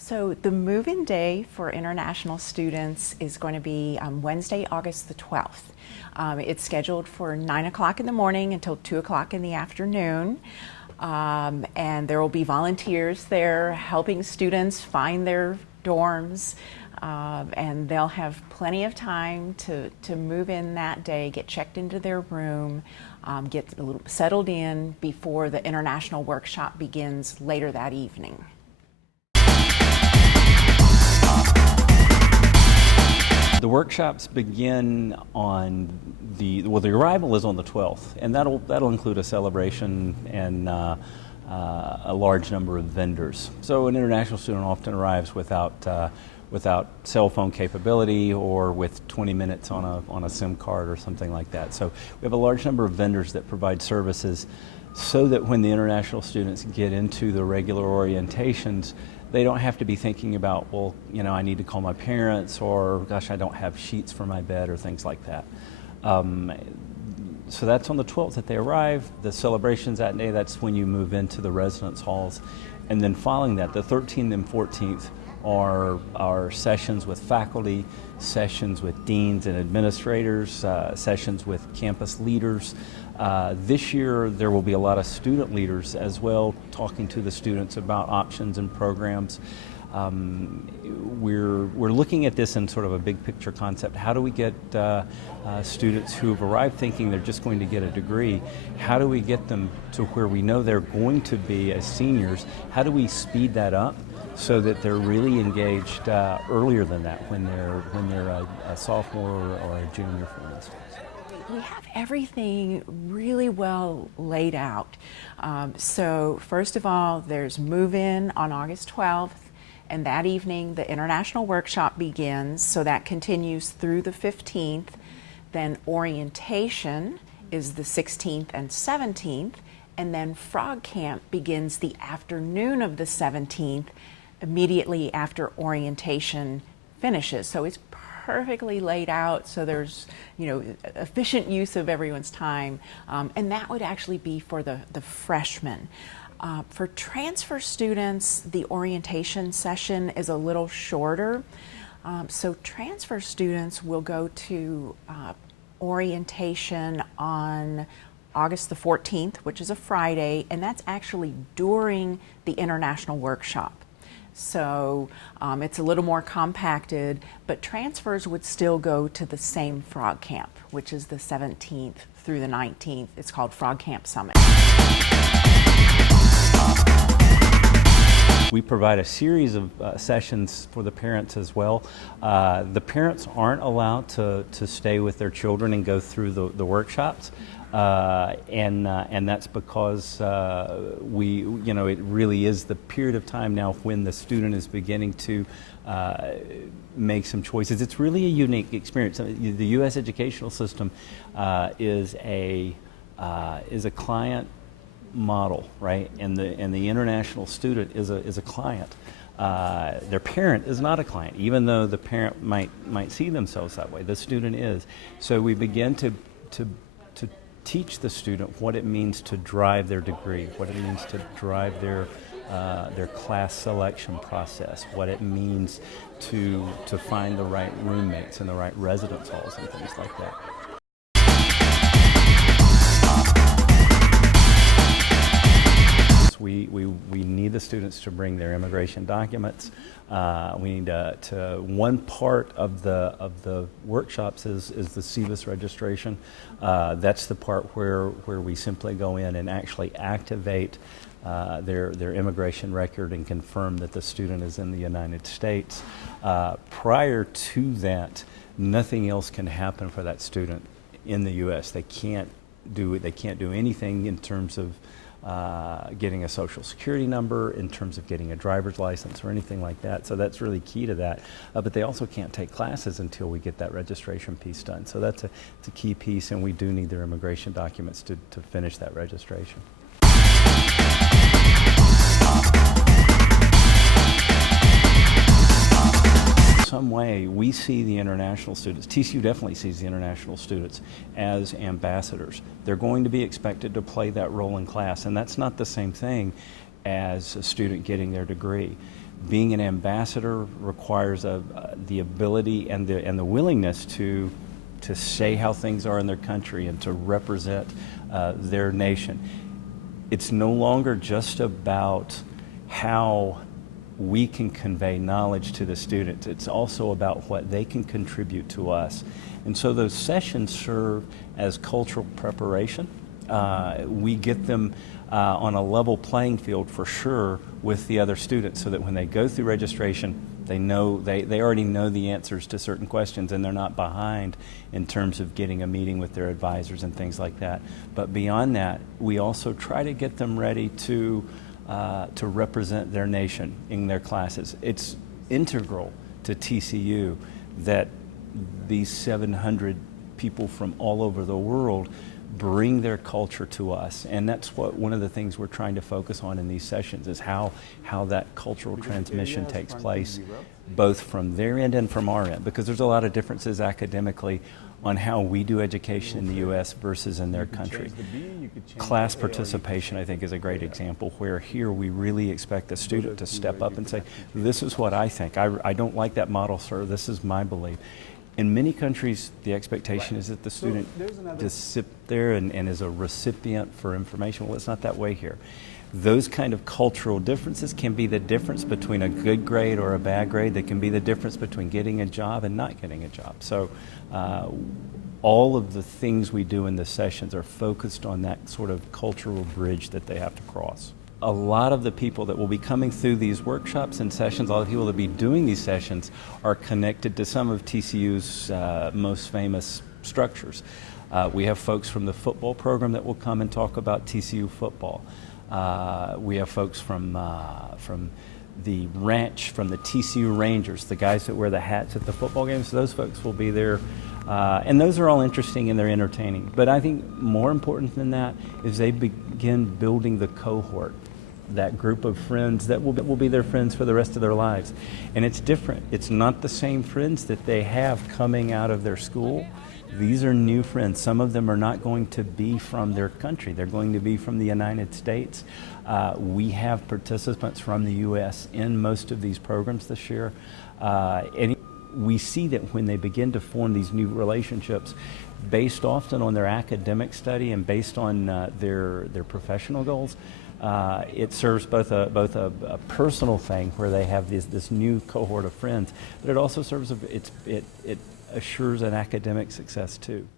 So the move-in day for international students is going to be Wednesday, August the 12th. It's scheduled for 9 o'clock in the morning until 2 o'clock in the afternoon. And there will be volunteers there helping students find their dorms. And they'll have plenty of time to move in that day, get checked into their room, get a little settled in before the international workshop begins later that evening. The workshops begin on the arrival is on the 12th, and that'll include a celebration and a large number of vendors. So an international student often arrives without cell phone capability or with 20 minutes on a SIM card or something like that. So we have a large number of vendors that provide services so that when the international students get into the regular orientations, they don't have to be thinking about, well, you know, I need to call my parents, or gosh, I don't have sheets for my bed, or things like that. So that's on the 12th that they arrive. The celebrations that day, that's when you move into the residence halls. And then following that, the 13th and 14th are sessions with faculty, sessions with deans and administrators, sessions with campus leaders. This year there will be a lot of student leaders as well, talking to the students about options and programs. We're looking at this in sort of a big picture concept. How do we get students who have arrived thinking they're just going to get a degree, how do we get them to where we know they're going to be as seniors? How do we speed that up so that they're really engaged earlier than that, when they're a sophomore or a junior, for instance? We have everything really well laid out. So first of all, there's move-in on August 12th, and that evening the international workshop begins, so that continues through the 15th. Then orientation is the 16th and 17th, and then Frog Camp begins the afternoon of the 17th, immediately after orientation finishes. So it's perfectly laid out, so there's, you know, efficient use of everyone's time, and that would actually be for the freshmen. For transfer students, the orientation session is a little shorter. So transfer students will go to orientation on August the 14th, which is a Friday, and that's actually during the international workshop. So it's a little more compacted, but transfers would still go to the same Frog Camp, which is the 17th through the 19th. It's called Frog Camp Summit. We provide a series of sessions for the parents as well. The parents aren't allowed to stay with their children and go through the workshops. And that's because it really is the period of time now when the student is beginning to make some choices. It's really a unique experience. The U.S. educational system is a client model, right? And the international student is a client. Their parent is not a client, even though the parent might see themselves that way. The student is. So we begin to teach the student what it means to drive their degree, what it means to drive their class selection process, what it means to find the right roommates and the right residence halls and things like that. We need the students to bring their immigration documents. We need to one part of the workshops is the SEVIS registration. That's the part where we simply go in and actually activate their immigration record and confirm that the student is in the United States. Prior to that, nothing else can happen for that student in the U.S. They can't do anything in terms of getting a social security number, in terms of getting a driver's license or anything like that. So that's really key to that. But they also can't take classes until we get that registration piece done. So it's a key piece, and we do need their immigration documents to finish that registration. Some way we see the international students, TCU definitely sees the international students as ambassadors. They're going to be expected to play that role in class, and that's not the same thing as a student getting their degree. Being an ambassador requires the ability and the willingness to say how things are in their country and to represent their nation. It's no longer just about how we can convey knowledge to the students. It's also about what they can contribute to us. And so those sessions serve as cultural preparation. We get them on a level playing field for sure with the other students, so that when they go through registration, they already know the answers to certain questions, and they're not behind in terms of getting a meeting with their advisors and things like that. But beyond that, we also try to get them ready to represent their nation in their classes. It's integral to TCU that these 700 people from all over the world bring their culture to us, and that's one of the things we're trying to focus on in these sessions, is how that cultural transmission takes place, both from their end and from our end, because there's a lot of differences academically on how we do education in the U.S. versus in their country. Class participation, I think, is a great example, where here we really expect the student to step up and say, this is what I think. I don't like that model, sir. This is my belief. In many countries, the expectation is that the student just sit there and is a recipient for information. Well, it's not that way here. Those kind of cultural differences can be the difference between a good grade or a bad grade. They can be the difference between getting a job and not getting a job. So all of the things we do in the sessions are focused on that sort of cultural bridge that they have to cross. A lot of the people that will be coming through these workshops and sessions, a lot of people that will be doing these sessions, are connected to some of TCU's most famous structures. We have folks from the football program that will come and talk about TCU football. We have folks from the ranch, from the TCU Rangers, the guys that wear the hats at the football games. Those folks will be there. And those are all interesting and they're entertaining. But I think more important than that is they begin building the cohort, that group of friends that will be their friends for the rest of their lives. And it's different. It's not the same friends that they have coming out of their school. These are new friends. Some of them are not going to be from their country. They're going to be from the United States. We have participants from the U.S. in most of these programs this year. And we see that when they begin to form these new relationships, based often on their academic study and based on their professional goals, it serves both a personal thing where they have this new cohort of friends, but it also serves it assures an academic success too.